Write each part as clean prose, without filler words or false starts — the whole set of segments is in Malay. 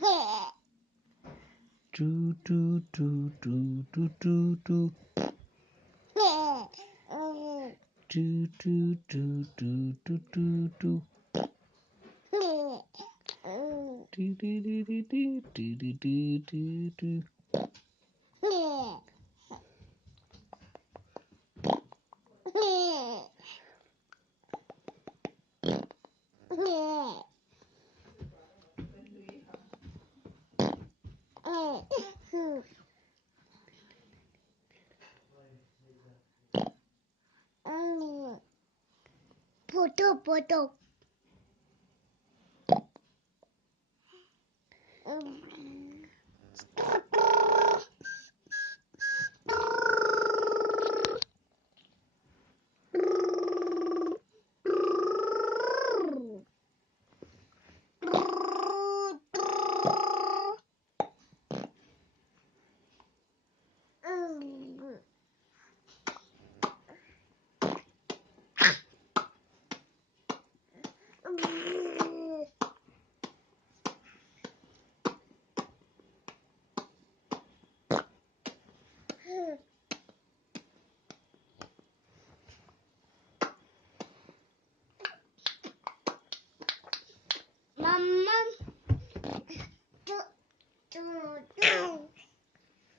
Do do do do do do do. Do do do do do do do. Do do do do do do do do do. Potong.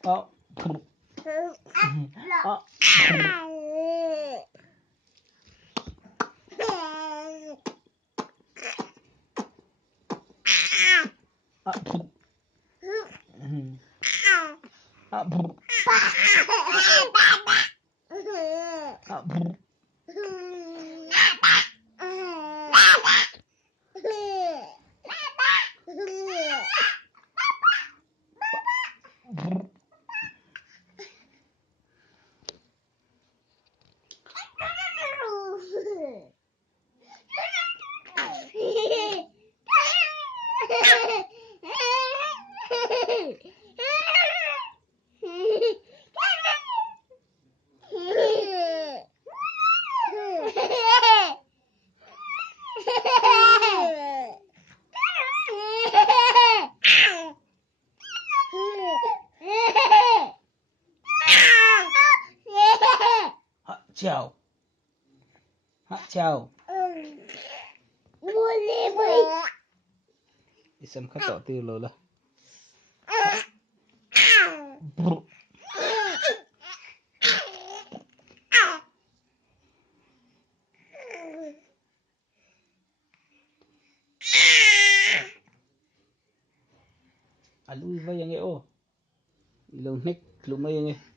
Oh. Chào. Chào. Isam ka to ti lola. Alui va yang e o. Ilong nek lumay yang e.